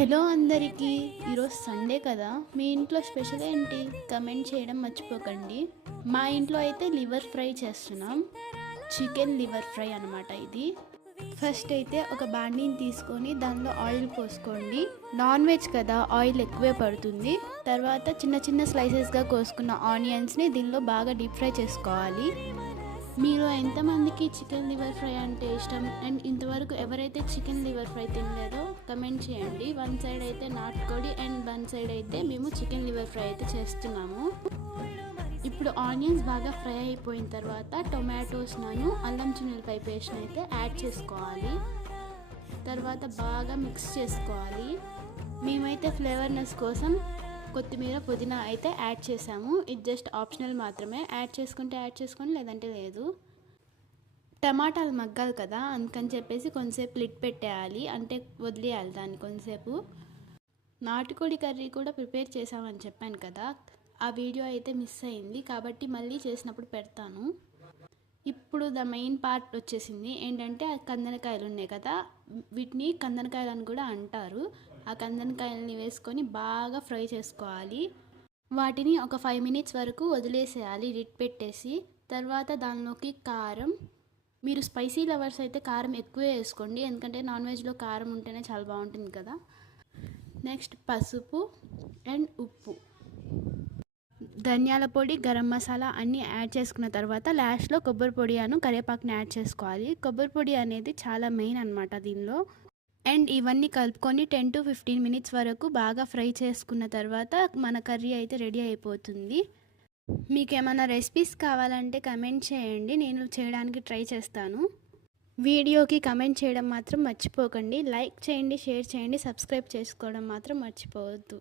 Hello అందరికీ, ఈరోజు Sunday కదా, మీ ఇంట్లో స్పెషల్ ఏంటి కమెంట్ చేయడం మర్చిపోకండి. మా ఇంట్లో అయితే లివర్ ఫ్రై చేస్తున్నాం. చికెన్ లివర్ ఫ్రై అనమాట ఇది. ఫస్ట్ అయితే ఒక బాండీని తీసుకొని దానిలో ఆయిల్ పోసుకోండి. నాన్ వెజ్ కదా, ఆయిల్ ఎక్కువే పడుతుంది. తర్వాత చిన్న చిన్న స్లైసెస్గా కోసుకున్న ఆనియన్స్ని దీనిలో బాగా డీప్ ఫ్రై చేసుకోవాలి. మీరు ఎంతమందికి చికెన్ లివర్ ఫ్రై అంటే ఇష్టం అండ్ ఇంతవరకు ఎవరైతే చికెన్ లివర్ ఫ్రై తినలేదో కమెంట్ చేయండి. వన్ సైడ్ అయితే నాటుకోడి అండ్ వన్ సైడ్ అయితే మేము చికెన్ లివర్ ఫ్రై అయితే చేస్తున్నాము. ఇప్పుడు ఆనియన్స్ బాగా ఫ్రై అయిపోయిన తర్వాత టొమాటోస్ అల్లం చిన్నులపై పేస్ట్ అయితే యాడ్ చేసుకోవాలి. తర్వాత బాగా మిక్స్ చేసుకోవాలి. మేమైతే ఫ్లేవర్నెస్ కోసం కొత్తిమీర పుదీనా అయితే యాడ్ చేసాము. ఇది జస్ట్ ఆప్షనల్ మాత్రమే. యాడ్ చేసుకుంటే యాడ్ చేసుకొని, లేదంటే లేదు. టమాటాలు మగ్గాలి కదా, అందుకని చెప్పేసి కొంతసేపు లిడ్ పెట్టేయాలి, అంటే వదిలేయాలి దాన్ని కొంతసేపు. నాటుకోడి కర్రీ కూడా ప్రిపేర్ చేసామని చెప్పాను కదా, ఆ వీడియో అయితే మిస్ అయింది, కాబట్టి మళ్ళీ చేసినప్పుడు పెడతాను. ఇప్పుడు ద మెయిన్ పార్ట్ వచ్చేసింది. ఏంటంటే ఆ కందనకాయలు ఉన్నాయి కదా, వీటిని కందనకాయలు అని కూడా అంటారు. ఆ కందనకాయలని వేసుకొని బాగా ఫ్రై చేసుకోవాలి. వాటిని ఒక 5 minutes వరకు వదిలేసేయాలి లిడ్ పెట్టేసి. తర్వాత దానిలోకి కారం, మీరు స్పైసీ లవర్స్ అయితే కారం ఎక్కువే వేసుకోండి, ఎందుకంటే నాన్ వెజ్లో కారం ఉంటేనే చాలా బాగుంటుంది కదా. నెక్స్ట్ పసుపు అండ్ ఉప్పు, ధనియాల పొడి, గరం మసాలా అన్నీ యాడ్ చేసుకున్న తర్వాత లాస్ట్లో కొబ్బరి పొడి కరివేపాకుని యాడ్ చేసుకోవాలి. కొబ్బరి పొడి అనేది చాలా మెయిన్ అనమాట దీనిలో. అండ్ ఇవన్నీ కలుపుకొని 10 to 15 minutes వరకు బాగా ఫ్రై చేసుకున్న తర్వాత మన కర్రీ అయితే రెడీ అయిపోతుంది. మీకు ఏమైనా రెసిపీస్ కావాలంటే కమెంట్ చేయండి, నేను చేయడానికి ట్రై చేస్తాను. వీడియోకి కమెంట్ చేయడం మాత్రం మర్చిపోకండి. లైక్ చేయండి, షేర్ చేయండి, సబ్స్క్రైబ్ చేసుకోవడం మాత్రం మర్చిపోవద్దు.